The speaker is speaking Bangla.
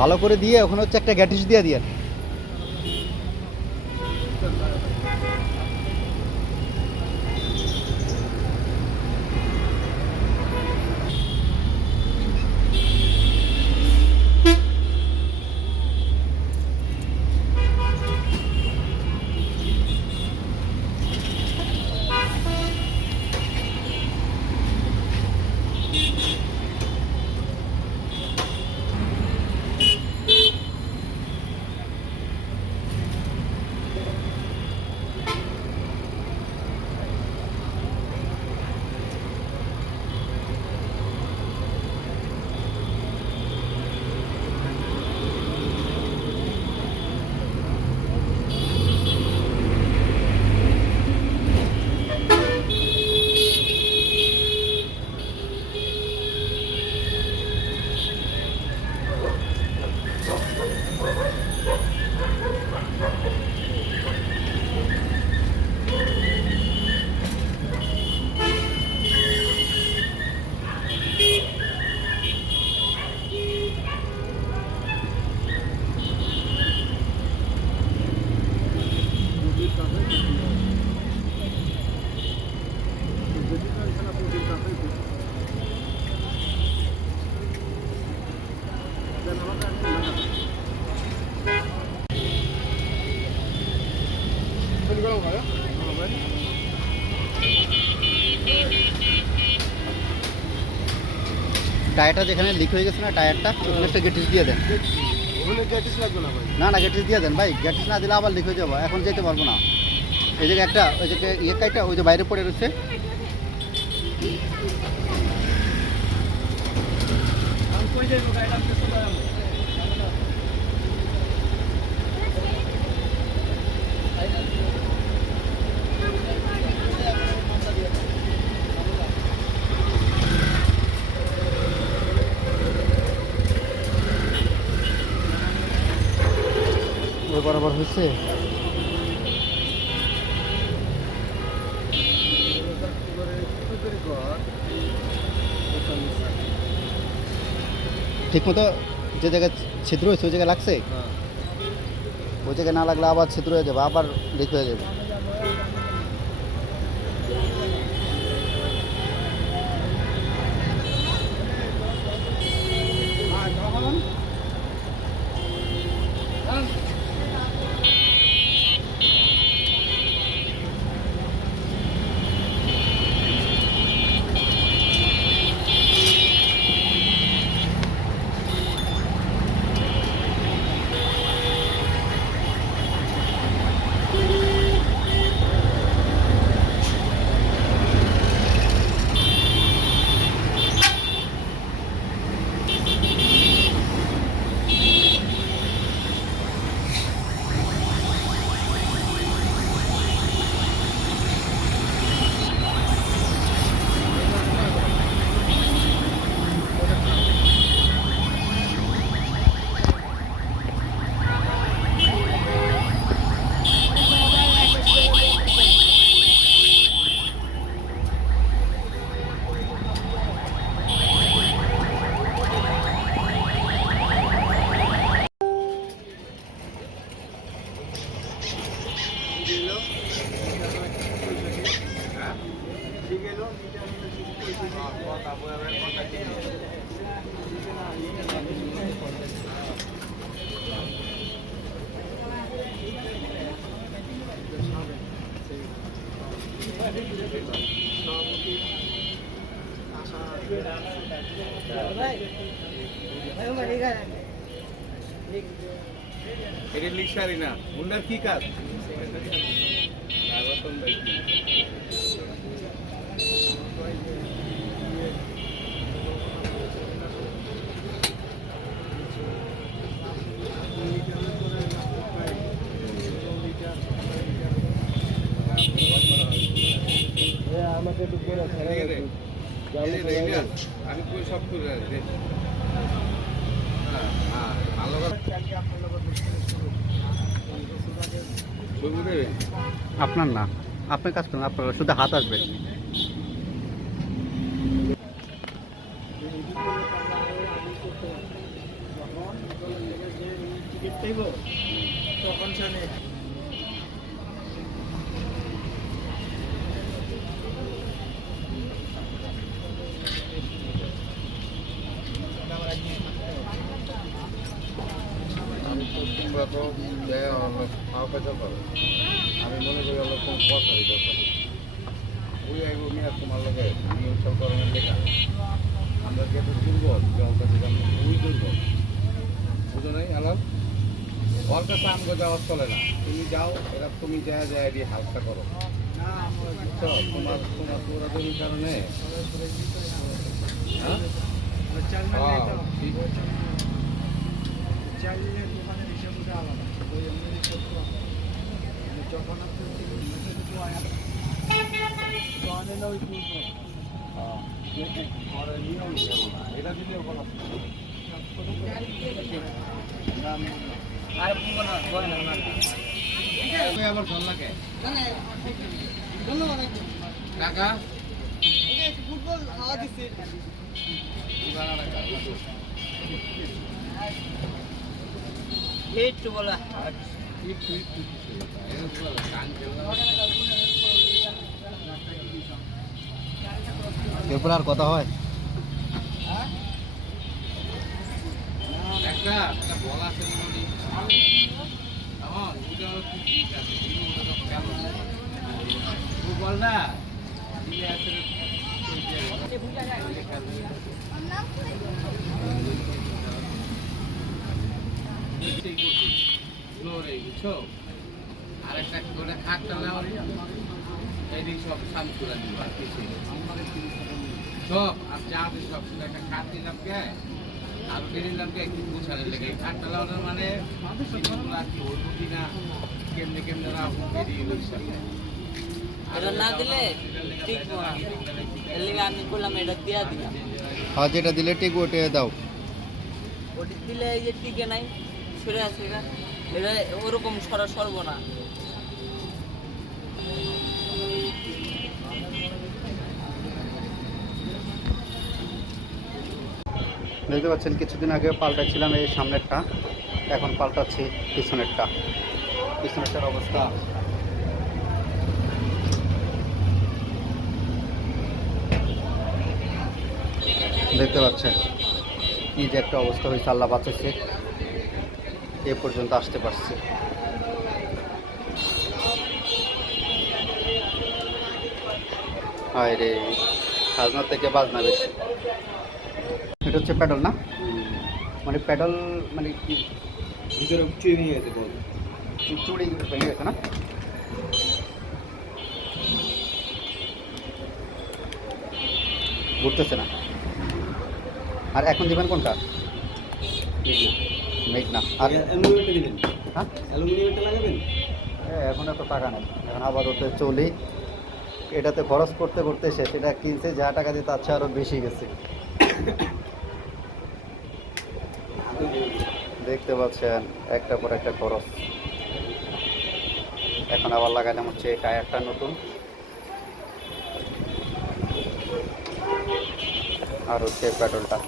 ভালো করে দিয়ে ওখানে হচ্ছে একটা গ্যাটিস দিয়ে দিয়ে। টায়ারটা যেখানে লিক হয়ে গেছে না, টায়ারটা ওখানে একটা গ্যাটিস দিয়ে দেন। ওখানে গ্যাটিস লাগবে না ভাই? না না, গ্যাটিস দিয়ে দেন ভাই, গ্যাটিস না দিলে আবার লিক হয়ে যাবো, এখন যেতে পারবো না। এই জায়গায় একটা, ওই জায়গায় ইয়ে কাইটা ওই যে বাইরে পড়ে রয়েছে। ওই বরাবর হচ্ছে। ঠিক মতো যে জায়গায় ছিদ্র হয়েছে ওই জায়গায় লাগছে, ওই জায়গায় না লাগলে আবার ছিদ্র হয়ে যাবে, আবার লিক হয়ে যাবে। এটা লিখসারি না, মুন্ডার কি কাজ? আমাকে একটু করে আমি কই সব করে ভালো আপনার না, আপনার কাজ করুন, আপনার শুধু হাত আসবে। তখন শুনে আমি তো তোমরা তো খাওয়া পেতে পারো আমি মনে করি হলো তোমার কথা দিতে পারি ওই আইব মিয়া তোমার লগে আমি উৎসব করানোর লেখা আমরা কি এত দুর্বল যে ওর কাছে যাবো খুবই দুর্বল বুঝো নাই আলাল ওর কাছে আমগো যাওয়া চলে না তুমি যাও এরা তুমি যায় যায় দিয়ে হালকা করো বুঝছো তোমার তোমার দৌড়াদৌড়ির কারণে হ্যাঁ ঠিক আছে চাইলে দোকানের হিসাব ওটা আলাদা ওই এমনি হিসাব তো যখন আপনি দোকানে ওই এটা দিলেও বলা আর বলবো না বলেন না আবার ঝল লাগে ধন্যবাদ টাকা ফুটবল হাওয়া দিচ্ছে একটু বলা এরপর আর কথা হয়? একটা বলা আছে বল না বুঝছো আরেকটা করে খাটটা নেওয়ার এইদিক সব শামসুরা দিব আর কিছু সব আর যা আছে সব শুধু একটা খাট নিলাম কে আর নিলাম কে একটু গুছানোর লেগে খাটটা লাগানোর মানে জিনিসগুলো আর কি হইব কিনা কেমনে কেমনে রাখবো বেরিয়ে লইছে এটা না দিলে ঠিক না এর লিগে আমি বললাম এটা দিয়া দিলাম হ্যাঁ, যেটা দিলে ঠিক ওটা দাও। ওটি দিলে এই যে টিকে নাই সরে আছে এটা ওরকম সরব না দেখতে পাচ্ছেন কিছুদিন আগে পাল্টাচ্ছিলাম এই সামনেরটা, এখন পাল্টাচ্ছি পিছনেরটার অবস্থা দেখতে পাচ্ছেন কি যে একটা অবস্থা হয়েছে, আল্লাহ বাঁচাচ্ছে এ পর্যন্ত আসতে পারছে। হায় রে, খাজনা থেকে বাজনা বেশি। এটা হচ্ছে প্যাডল না, মানে প্যাডল মানে কি ভিতরে চুরি নিয়ে গেছে বল চুড়ি ভেঙে গেছে না? ঘুরতেছে না। আর এখন দিবেন কোনটা? মেঘনা। আর অ্যালুমিনিয়ামটা দিবেন, হ্যাঁ অ্যালুমিনিয়ামটা লাগাবেন। এখন এত টাকা নেই, এখন আবার ওতে চলি। এটাতে খরচ করতে করতে শেষ। এটা কিনছে যা টাকা দিয়ে তার চেয়ে আরও বেশি গেছে। দেখতে পাচ্ছেন একটার পর একটা খরচ। এখন আবার লাগালাম হচ্ছে টায়ারটা নতুন, আর হচ্ছে পেট্রোলটা।